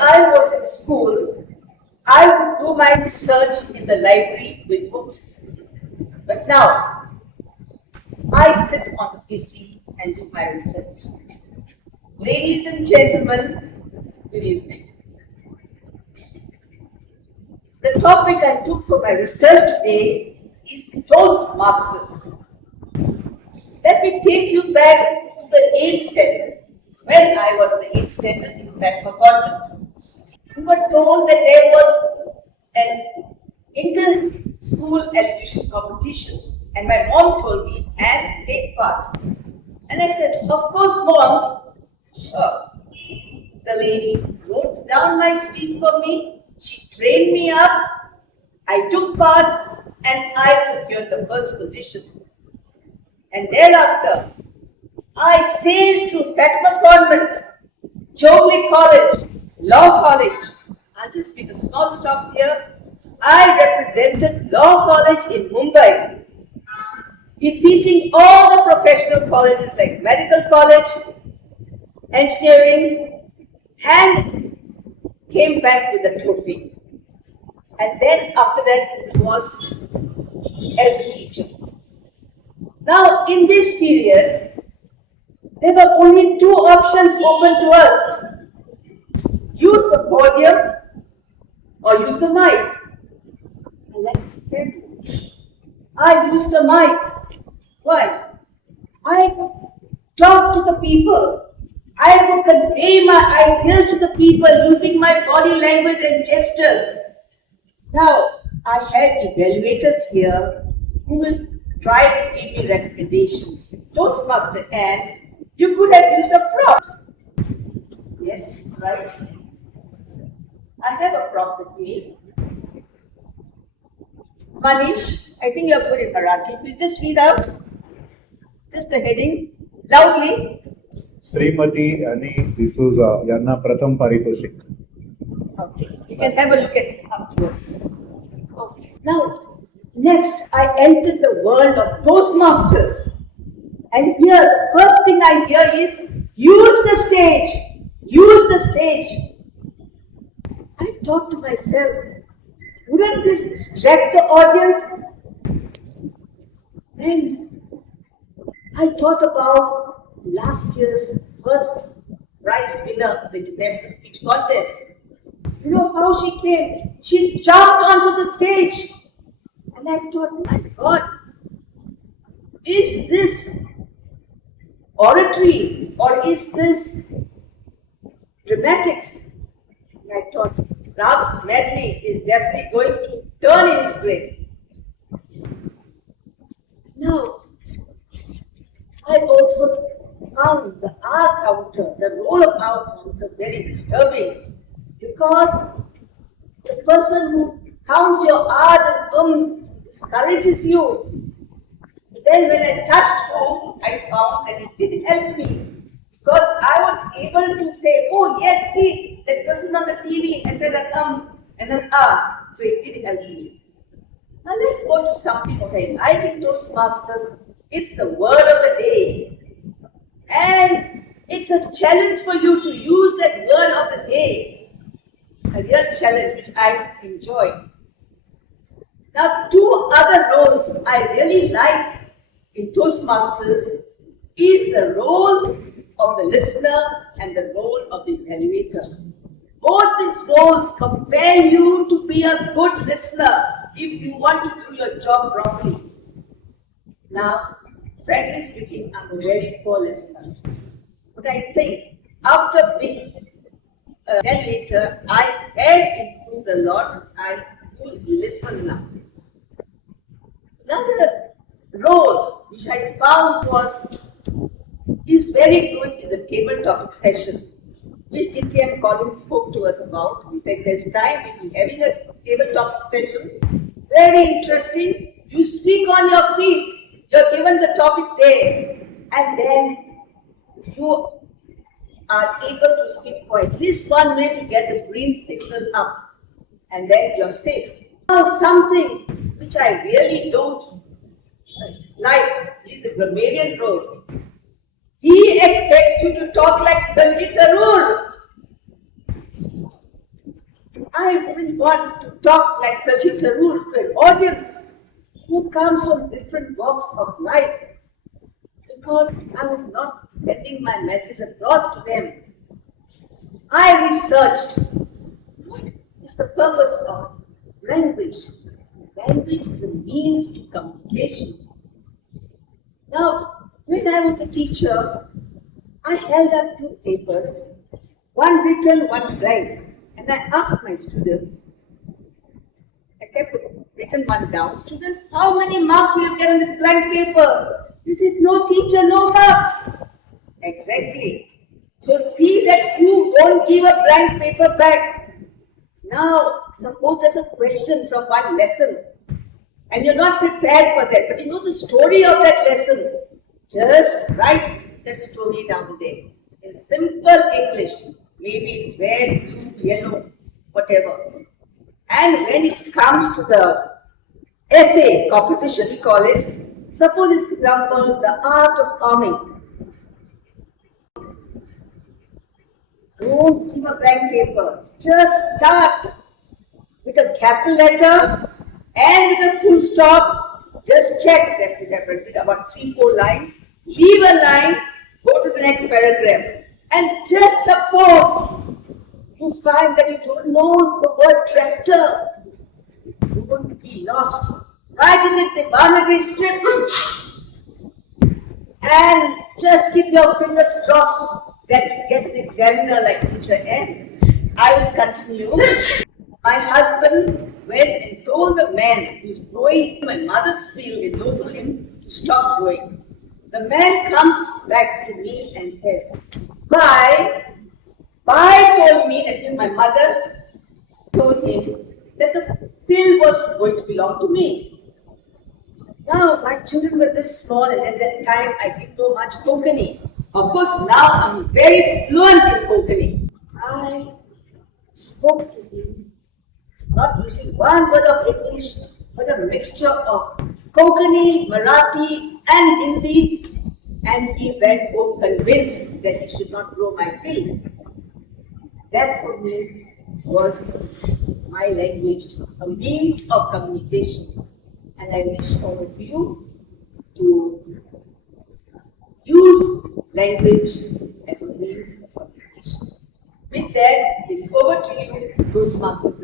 I was in school, I would do my research in the library with books. But now, I sit on the PC and do my research. Ladies and gentlemen, good evening. The topic I took for my research today is Toastmasters. Let me take you back to the 8th standard, when I was in the 8th standard in Convent. We were told that there was an inter-school elocution competition, and my mom told me, and take part. And I said, of course, Mom, sure. The lady wrote down my speech for me, she trained me up, I took part, and I secured the first position. And thereafter, I sailed through Fatima Convent, Jogley College, Law College. I'll just make a small stop here. I represented Law College in Mumbai, defeating all the professional colleges like Medical College, Engineering, and came back with a trophy. And then after that, it was as a teacher. Now, in this period, there were only two options open to us. Use the podium or use the mic. And let me tell you, I used the mic. Why? I could talk to the people. I could convey my ideas to the people using my body language and gestures. Now, I had evaluators here who will try to give me recommendations. Toastmaster, and you could have used a prop. Yes, right. I have a prop with me. Manish, I think you're good in Marathi. Will you just read out just the heading loudly? Shrimati आणि डिसूजा यांना प्रथम पारितोषिक. Okay, you can have a look at it afterwards. Okay. Now, next I entered the world of Toastmasters. And here, the first thing I hear is, use the stage, use the stage. I thought to myself, wouldn't this distract the audience? And I thought about last year's first prize winner of the International Speech Contest. You know how she came? She jumped onto the stage. And I thought, my God, is this oratory or is this dramatics? And I thought, Ralph Smedley is definitely going to turn in his grave. Now, I also found the R counter, the role of R counter, very disturbing, because the person who counts your R's and ums discourages you. Then when I touched home, I found that it did help me, because I was able to say, oh yes, see, that person on the TV and said an and an R. So it did help me. Now let's go to something that I like in Toastmasters. It's the word of the day. And it's a challenge for you to use that word of the day. A real challenge which I enjoy. Now, two other roles I really like in Toastmasters is the role of the listener and the role of the evaluator. Both these roles compel you to be a good listener if you want to do your job properly. Now, frankly speaking, I'm a very poor listener. But I think after being an evaluator, I have improved a lot. I do listen now. Another role which I found is very good is the table topic session, which DTM Collins spoke to us about. He said there's time, we'll be having a table topic session. Very interesting. You speak on your feet. You're given the topic there, and then you are able to speak for at least 1 minute to get the green signal up, and then you're safe. Now, something which I really don't like is the grammarian role. He expects you to talk like Sangeet Arur. I wouldn't want to talk like Sashi Tharoor to an audience who comes from different walks of life, because I was not sending my message across to them. I researched what is the purpose of language. Language is a means to communication. Now, when I was a teacher, I held up two papers, one written, one blank, and I asked my students, I kept written one down, students, how many marks will you get on this blank paper? They said, no teacher, no marks. Exactly. So see that you don't give a blank paper back. Now, suppose there's a question from one lesson and you're not prepared for that, but you know the story of that lesson. Just write that story down there in simple English. Maybe it's red, blue, yellow, whatever. And when it comes to the essay composition, we call it, suppose it's example, the art of farming. Don't give a blank paper. Just start with a capital letter and with a full stop. Just check that you have written about 3-4 lines. Leave a line, go to the next paragraph. And just suppose you find that you don't know the word tractor. You won't be lost. Write it in the Barnaby script. And just keep your fingers crossed that you get an examiner like teacher N. I will continue. My husband went and told the man who's growing in my mother's field and told him to stop growing. The man comes back to me and says, Bai told me that my mother told him that the field was going to belong to me. Now, my children were this small, and at that time I didn't know much Konkani. Of course, now I'm very fluent in Konkani. I spoke to him, not using one word of English, but a mixture of Konkani, Marathi, and Hindi, and he went home convinced that he should not grow my field. That for me was my language, a means of communication. And I wish all of you to use language as a means of communication. With that, it's over to you, Toastmasters.